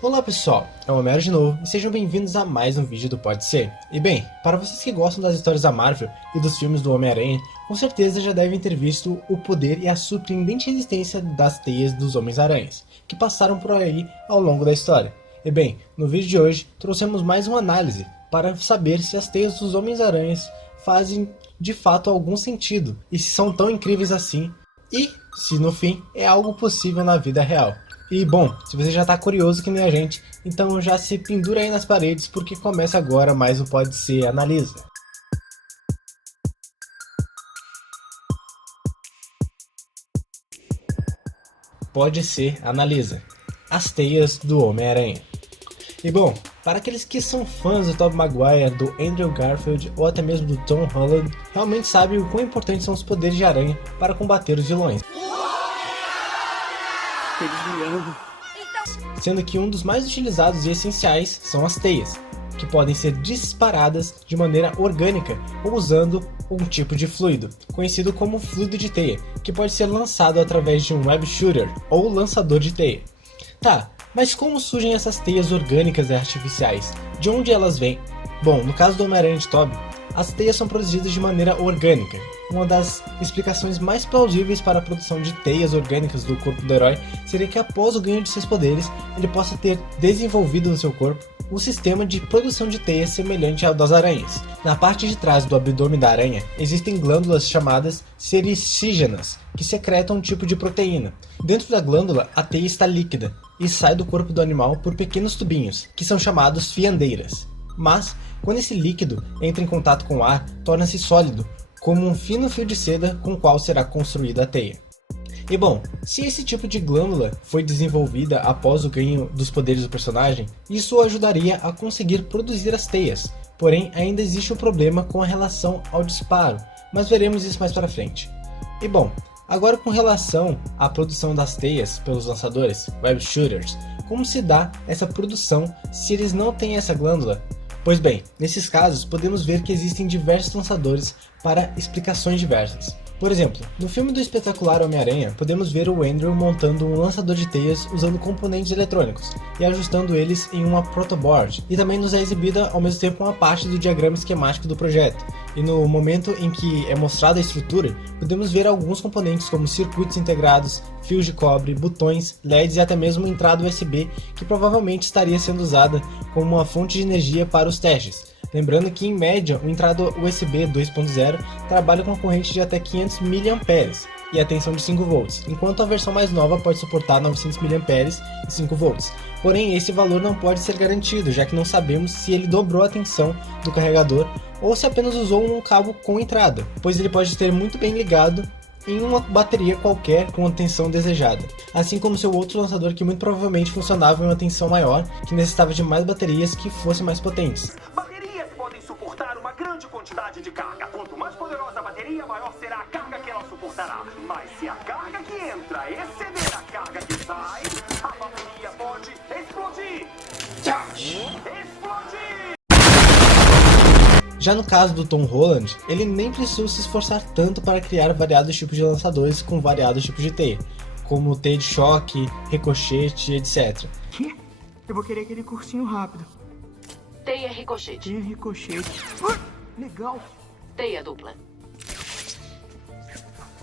Olá pessoal, é o Homero de novo e sejam bem-vindos a mais um vídeo do Pode Ser. E bem, para vocês que gostam das histórias da Marvel e dos filmes do Homem-Aranha, com certeza já devem ter visto o poder e a surpreendente resistência das teias dos Homens-Aranhas, que passaram por aí ao longo da história. E bem, no vídeo de hoje trouxemos mais uma análise para saber se as teias dos Homens-Aranhas fazem de fato algum sentido e se são tão incríveis assim, e se no fim é algo possível na vida real. E bom, se você já está curioso que nem a gente, então já se pendura aí nas paredes porque começa agora mais um Pode Ser Analisa. Pode Ser Analisa. As teias do Homem-Aranha. E bom, para aqueles que são fãs do Tobey Maguire, do Andrew Garfield ou até mesmo do Tom Holland, realmente sabem o quão importantes são os poderes de aranha para combater os vilões. Eles me amam. Sendo que um dos mais utilizados e essenciais são as teias, que podem ser disparadas de maneira orgânica ou usando um tipo de fluido, conhecido como fluido de teia, que pode ser lançado através de um web shooter ou lançador de teia. Tá, mas como surgem essas teias orgânicas e artificiais? De onde elas vêm? Bom, no caso do Homem-Aranha de Tobey, as teias são produzidas de maneira orgânica. Uma das explicações mais plausíveis para a produção de teias orgânicas do corpo do herói seria que após o ganho de seus poderes, ele possa ter desenvolvido no seu corpo um sistema de produção de teias semelhante ao das aranhas. Na parte de trás do abdômen da aranha, existem glândulas chamadas sericígenas, que secretam um tipo de proteína. Dentro da glândula, a teia está líquida e sai do corpo do animal por pequenos tubinhos, que são chamados fiandeiras. Mas, quando esse líquido entra em contato com o ar, torna-se sólido, como um fino fio de seda com o qual será construída a teia. E bom, se esse tipo de glândula foi desenvolvida após o ganho dos poderes do personagem, isso o ajudaria a conseguir produzir as teias, porém ainda existe um problema com a relação ao disparo, mas veremos isso mais para frente. E bom, agora com relação à produção das teias pelos lançadores, web shooters, como se dá essa produção se eles não têm essa glândula? Pois bem, nesses casos podemos ver que existem diversos lançadores para explicações diversas. Por exemplo, no filme do espetacular Homem-Aranha, podemos ver o Andrew montando um lançador de teias usando componentes eletrônicos e ajustando eles em uma protoboard, e também nos é exibida ao mesmo tempo uma parte do diagrama esquemático do projeto. E no momento em que é mostrada a estrutura, podemos ver alguns componentes como circuitos integrados, fios de cobre, botões, LEDs e até mesmo uma entrada USB que provavelmente estaria sendo usada como uma fonte de energia para os testes. Lembrando que, em média, o entrada USB 2.0 trabalha com uma corrente de até 500 mA e a tensão de 5 volts, enquanto a versão mais nova pode suportar 900 mA e 5 volts. Porém, esse valor não pode ser garantido, já que não sabemos se ele dobrou a tensão do carregador ou se apenas usou um cabo com entrada, pois ele pode ter muito bem ligado em uma bateria qualquer com a tensão desejada, assim como seu outro lançador que muito provavelmente funcionava em uma tensão maior, que necessitava de mais baterias que fossem mais potentes. Quantidade de carga. Quanto mais poderosa a bateria, maior será a carga que ela suportará. Mas se a carga que entra exceder a carga que sai, a bateria pode explodir. Explodir! Já no caso do Tom Holland, ele nem precisou se esforçar tanto para criar variados tipos de lançadores com variados tipos de teia, como teia de choque, ricochete, etc. Eu vou querer aquele cursinho rápido. Teia ricochete. Teia ricochete. Legal. Teia dupla.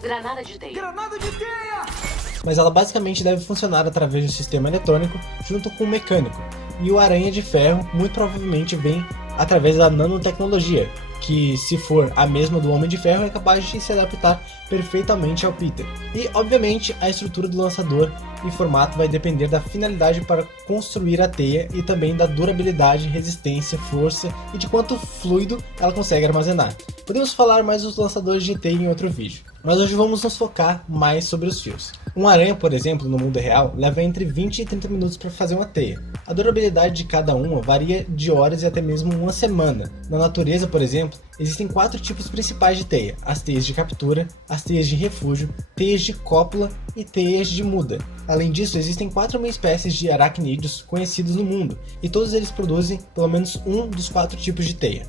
Granada de teia. Granada de teia! Mas ela basicamente deve funcionar através de um sistema eletrônico junto com um mecânico, e o Aranha de Ferro muito provavelmente vem através da nanotecnologia, que, se for a mesma do Homem de Ferro, é capaz de se adaptar perfeitamente ao Peter. E, obviamente, a estrutura do lançador e formato vai depender da finalidade para construir a teia e também da durabilidade, resistência, força e de quanto fluido ela consegue armazenar. Podemos falar mais dos lançadores de teia em outro vídeo, mas hoje vamos nos focar mais sobre os fios. Um aranha, por exemplo, no mundo real, leva entre 20 e 30 minutos para fazer uma teia. A durabilidade de cada uma varia de horas e até mesmo uma semana. Na natureza, por exemplo, existem 4 tipos principais de teia: as teias de captura, as teias de refúgio, teias de cópula e teias de muda. Além disso, existem 4.000 espécies de aracnídeos conhecidos no mundo, e todos eles produzem pelo menos um dos 4 tipos de teia.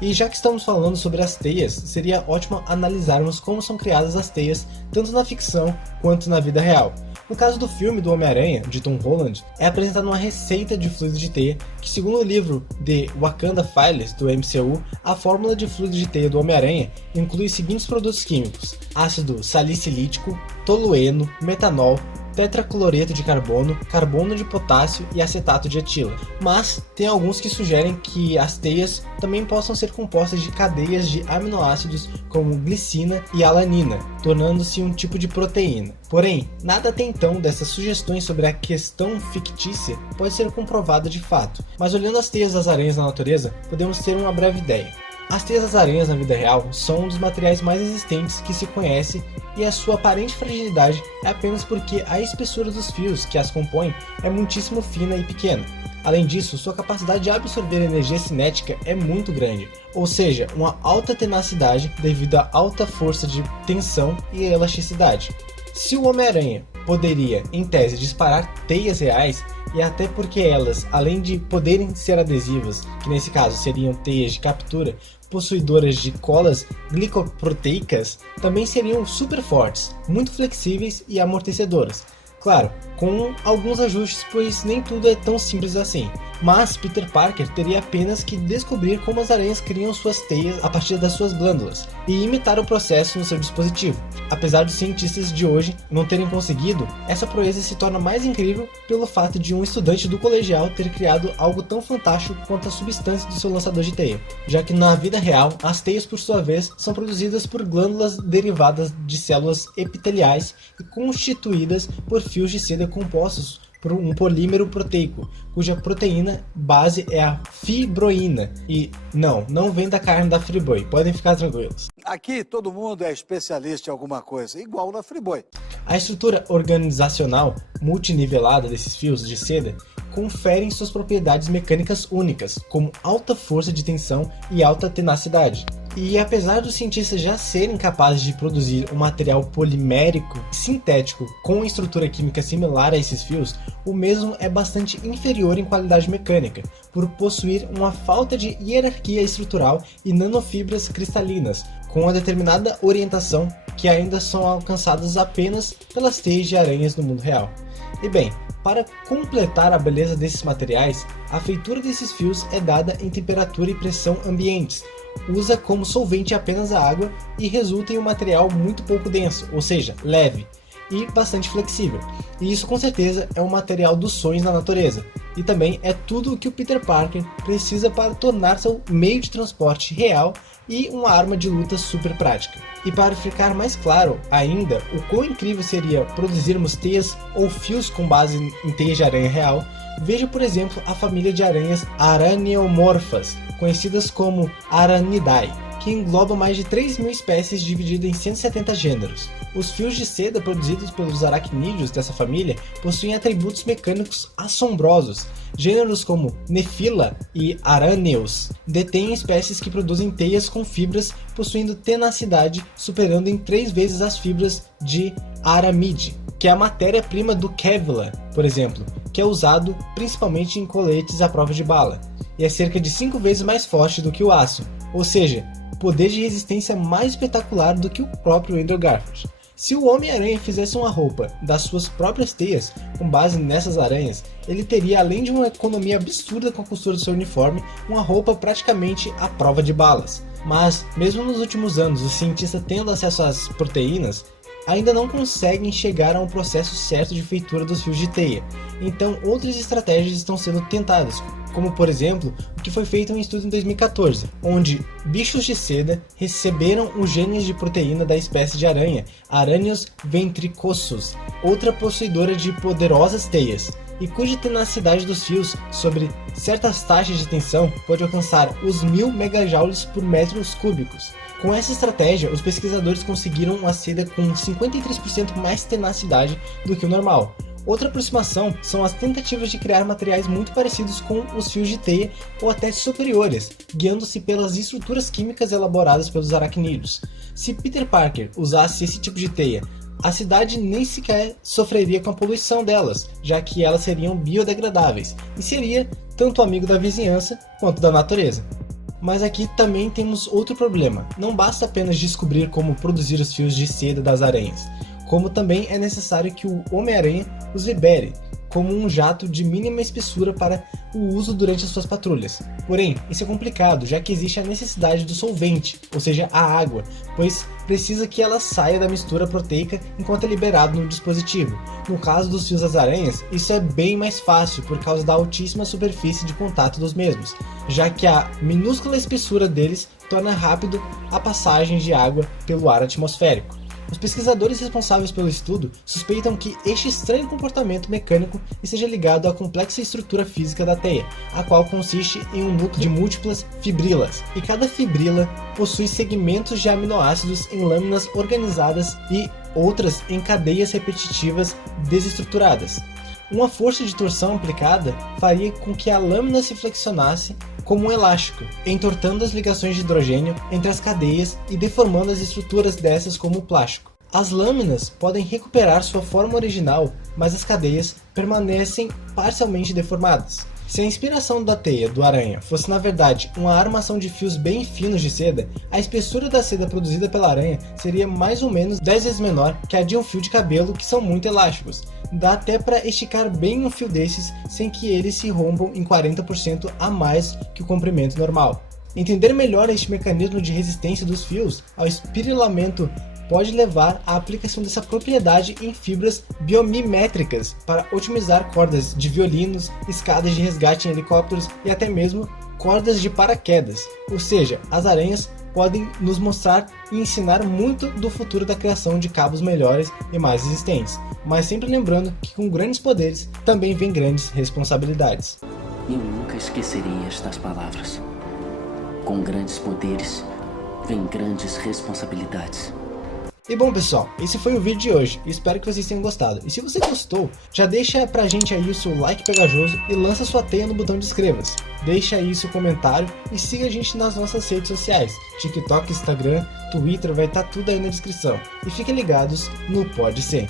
E já que estamos falando sobre as teias, seria ótimo analisarmos como são criadas as teias tanto na ficção quanto na vida real. No caso do filme do Homem-Aranha, de Tom Holland, é apresentada uma receita de fluido de teia que, segundo o livro The Wakanda Files do MCU, a fórmula de fluido de teia do Homem-Aranha inclui os seguintes produtos químicos: ácido salicílico, tolueno, metanol, tetracloreto de carbono, carbono de potássio e acetato de etila. Mas tem alguns que sugerem que as teias também possam ser compostas de cadeias de aminoácidos como glicina e alanina, tornando-se um tipo de proteína. Porém, nada até então dessas sugestões sobre a questão fictícia pode ser comprovada de fato, mas olhando as teias das aranhas na natureza, podemos ter uma breve ideia. As teias das aranhas na vida real são um dos materiais mais resistentes que se conhece, e a sua aparente fragilidade é apenas porque a espessura dos fios que as compõem é muitíssimo fina e pequena. Além disso, sua capacidade de absorver energia cinética é muito grande, ou seja, uma alta tenacidade devido à alta força de tensão e elasticidade. Se o Homem-Aranha poderia, em tese, disparar teias reais, e até porque elas, além de poderem ser adesivas, que nesse caso seriam teias de captura, possuidoras de colas glicoproteicas, também seriam super fortes, muito flexíveis e amortecedoras. Claro, com alguns ajustes, pois nem tudo é tão simples assim. Mas Peter Parker teria apenas que descobrir como as aranhas criam suas teias a partir das suas glândulas e imitar o processo no seu dispositivo. Apesar dos cientistas de hoje não terem conseguido, essa proeza se torna mais incrível pelo fato de um estudante do colegial ter criado algo tão fantástico quanto a substância do seu lançador de teia, já que na vida real, as teias por sua vez são produzidas por glândulas derivadas de células epiteliais e constituídas por fios de seda compostos por um polímero proteico, cuja proteína base é a fibroína. E não vem da carne da Friboi, podem ficar tranquilos. Aqui todo mundo é especialista em alguma coisa, igual na Friboi. A estrutura organizacional multinivelada desses fios de seda conferem suas propriedades mecânicas únicas, como alta força de tensão e alta tenacidade. E apesar dos cientistas já serem capazes de produzir um material polimérico sintético com estrutura química similar a esses fios, o mesmo é bastante inferior em qualidade mecânica, por possuir uma falta de hierarquia estrutural e nanofibras cristalinas, com uma determinada orientação que ainda são alcançadas apenas pelas teias de aranhas no mundo real. E bem, para completar a beleza desses materiais, a feitura desses fios é dada em temperatura e pressão ambientes, usa como solvente apenas a água e resulta em um material muito pouco denso, ou seja, leve e bastante flexível. E isso com certeza é um material dos sonhos na natureza, e também é tudo o que o Peter Parker precisa para tornar seu meio de transporte real e uma arma de luta super prática. E para ficar mais claro ainda o quão incrível seria produzirmos teias ou fios com base em teias de aranha real, veja por exemplo a família de aranhas araneomorfas, conhecidas como Aranidae, que engloba mais de 3.000 espécies divididas em 170 gêneros. Os fios de seda produzidos pelos aracnídeos dessa família possuem atributos mecânicos assombrosos. Gêneros como Nephila e Araneus detêm espécies que produzem teias com fibras possuindo tenacidade superando em 3 vezes as fibras de aramide, que é a matéria-prima do Kevlar, por exemplo, que é usado principalmente em coletes à prova de bala, e é cerca de 5 vezes mais forte do que o aço, ou seja, poder de resistência mais espetacular do que o próprio Andrew Garfield. Se o Homem-Aranha fizesse uma roupa das suas próprias teias, com base nessas aranhas, ele teria, além de uma economia absurda com a costura do seu uniforme, uma roupa praticamente à prova de balas. Mas, mesmo nos últimos anos, os cientistas tendo acesso às proteínas, ainda não conseguem chegar a um processo certo de feitura dos fios de teia. Então, outras estratégias estão sendo tentadas, como por exemplo, o que foi feito em um estudo em 2014, onde bichos de seda receberam os genes de proteína da espécie de aranha, Araneus ventricosus, outra possuidora de poderosas teias, e cuja tenacidade dos fios sobre certas taxas de tensão pode alcançar os 1000 megajoules por metros cúbicos. Com essa estratégia, os pesquisadores conseguiram uma seda com 53% mais tenacidade do que o normal. Outra aproximação são as tentativas de criar materiais muito parecidos com os fios de teia ou até superiores, guiando-se pelas estruturas químicas elaboradas pelos aracnídeos. Se Peter Parker usasse esse tipo de teia, a cidade nem sequer sofreria com a poluição delas, já que elas seriam biodegradáveis e seria tanto amigo da vizinhança quanto da natureza. Mas aqui também temos outro problema, não basta apenas descobrir como produzir os fios de seda das aranhas. como também é necessário que o Homem-Aranha os libere, como um jato de mínima espessura para o uso durante as suas patrulhas. Porém, isso é complicado, já que existe a necessidade do solvente, ou seja, a água, pois precisa que ela saia da mistura proteica enquanto é liberado no dispositivo. No caso dos fios das aranhas, isso é bem mais fácil por causa da altíssima superfície de contato dos mesmos, já que a minúscula espessura deles torna rápido a passagem de água pelo ar atmosférico. Os pesquisadores responsáveis pelo estudo suspeitam que este estranho comportamento mecânico esteja ligado à complexa estrutura física da teia, a qual consiste em um núcleo de múltiplas fibrilas, e cada fibrila possui segmentos de aminoácidos em lâminas organizadas e outras em cadeias repetitivas desestruturadas. Uma força de torção aplicada faria com que a lâmina se flexionasse como um elástico, entortando as ligações de hidrogênio entre as cadeias e deformando as estruturas dessas como plástico. As lâminas podem recuperar sua forma original, mas as cadeias permanecem parcialmente deformadas. Se a inspiração da teia do aranha fosse na verdade uma armação de fios bem finos de seda, a espessura da seda produzida pela aranha seria mais ou menos 10 vezes menor que a de um fio de cabelo, que são muito elásticos. Dá até para esticar bem um fio desses sem que eles se rompam em 40% a mais que o comprimento normal. Entender melhor este mecanismo de resistência dos fios ao espirilamento pode levar à aplicação dessa propriedade em fibras biomimétricas para otimizar cordas de violinos, escadas de resgate em helicópteros e até mesmo cordas de paraquedas. Ou seja, as aranhas podem nos mostrar e ensinar muito do futuro da criação de cabos melhores e mais resistentes, mas sempre lembrando que com grandes poderes também vem grandes responsabilidades. Eu nunca esquecerei estas palavras. Com grandes poderes, vem grandes responsabilidades. E bom pessoal, esse foi o vídeo de hoje, espero que vocês tenham gostado. E se você gostou, já deixa pra gente aí o seu like pegajoso e lança sua teia no botão de inscreva-se. Deixa aí seu comentário e siga a gente nas nossas redes sociais, TikTok, Instagram, Twitter, vai estar tudo aí na descrição. E fiquem ligados no Pode Ser.